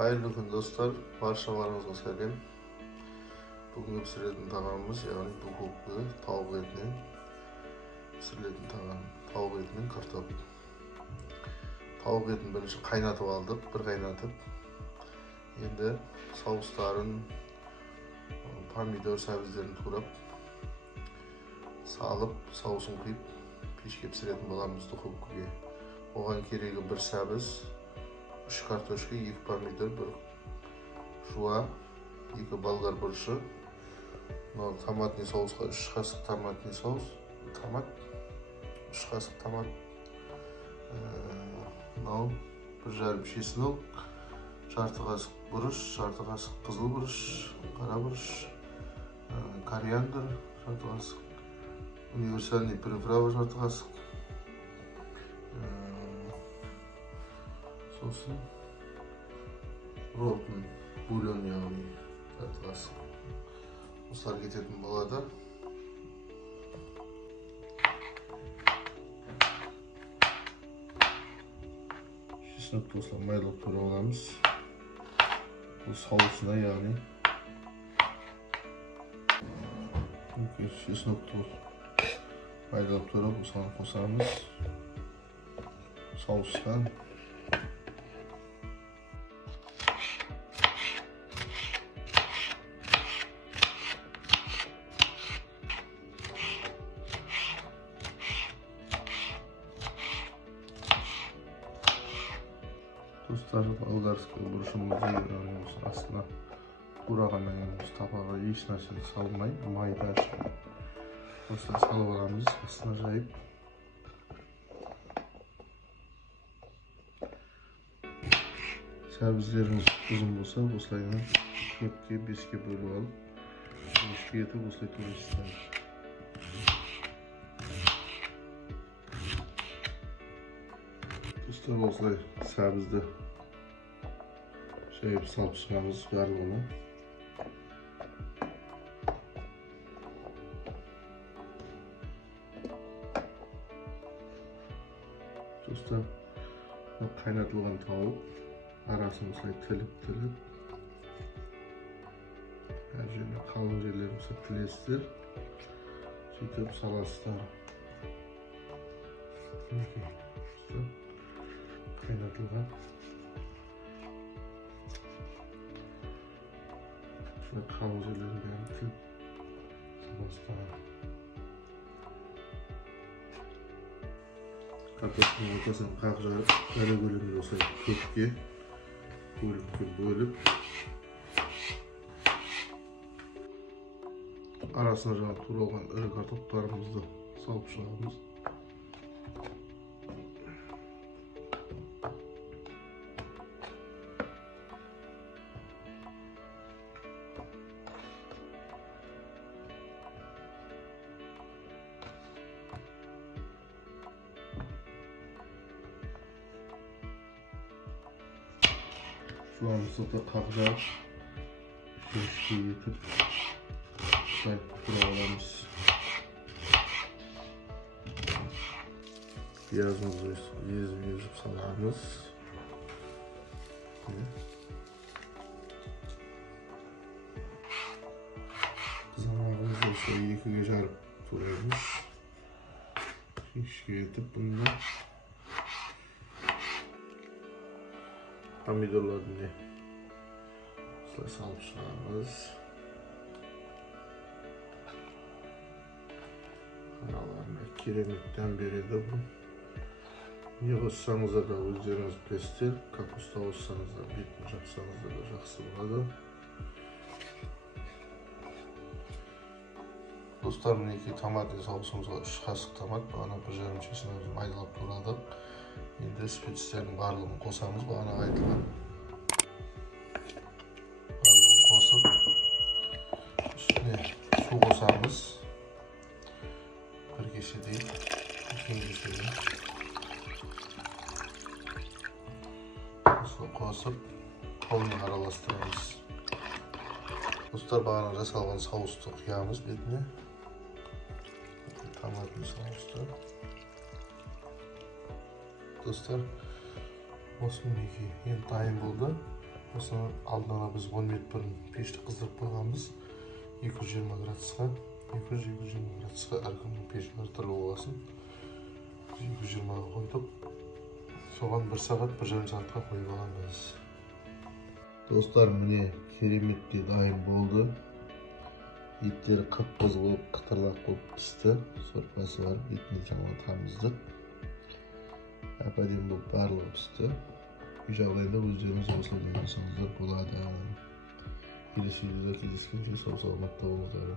Hayırlı gün dostlar, barşalarınızga selam. Bugün pişirilen tağamımız yani bulgurlu tavuk etinin pişirilen tağam, tavuk etinin kartop. Tavuk etini birinci kaynatıp aldık, bir kaynatıp. Endi sausların, pomidor sebzelerini turap salıp, sausun kıyıp pişke pişirетін bolamız dуховкаga. Oğan keregi bir sebz, 3 kartoshka, 2 pomidor, 1 jua, 2 bolgar buruşu, tomatli sousga 3 kaşık tomatli sous, tomat, 3 kaşık tomat, 1,5 чеснок, жарты kaşık buruş, жарты kaşık kızıl buruş, kara buruş, koriander, жарты kaşık, универсальный приправа, жарты kaşık, sosun, rotun, bulyon yağı, жарты kaşık. Oslar ketетін болады. Чеснокты осылай майлап турап аламыз. Бұл соусына, яғни чеснокты майлап турап осыған қосамыз. Соустан Dostlar, болгарский бурышымызды астына турағаннан кейін табаға еш нәрсені салмай, майда осылай салып аламыз, астына жайып. Сәбіздеріңіз ұзын болса, осылай 4-ке, 5-ке бөліп алып, 3-ке етіп осылай турайсыздар. Dostlar, осылай сәбізді жайып салып шығамыз барлығына. Dostlar, қайнатылған тауық арасын осылай тіліп әр жеріне қалың жерлерін осылай тілесіздер, сөйтіп саласыздар. Kaynatılgan. Şöyle kalın yerlerini beğendim. Sabahsızlar. Kartofun ortasını kakacak. Kara bölümünü olsa köpke. Bölüp. Arasına жаңа туралған ірі картоптарымызды салып шығамыз. Soğanımızı da kakacak. Şöyle getirip turalamış. Piyazımızı ezip salamız. Kızamağımızı ise 2'ye jarıp turaymış. Şişke etip bunu pomidorlarını salıp шығамыз. Aralarına kiremitten berеді bu. Не қоссаңыздар да өздеріңіз білесіздер. Капуста қоссаңыздар, бетін жақсаңыздар да жақсы болады. Достар, мінекей томатный соусымызға 3 қасық томат, бағана 1,5 чесногын майдалап турадық. Енді спецтердің барлығын қосамыз, бағана айтылған. Барлығын қосып, үстіне су қосамыз. 1 кеседей, 2 кеседей. Қосып, қолмен араластырамыз. Достар, бағана жасалған соусты құямыз бетіне. Томатный соусты. Dostlar, осы мінекей енді дайын болды. Осыны алдын ала біз 10 минут бұрын пешті қыздырып қойғанбыз. 220 градусқа, 200-220 градусқа әркімнің пешінің әртүрлі болғасын. 220-ға қойдық. Соған 1 сағат, 1,5 сағатқа қойып аламыз. Достар, міне кереметтей дайын болды. Еттері қып-қызыл болып, қытырлақ болып пісті. Сорпасы бар, етін жаңа тамыздық. Әп-әдемі болып барлығы пісті. Үй жағдайында өздеріңіз осылай жасаңыздар болады. Келесі видеода кездескенше сау саламатта болыңыздар.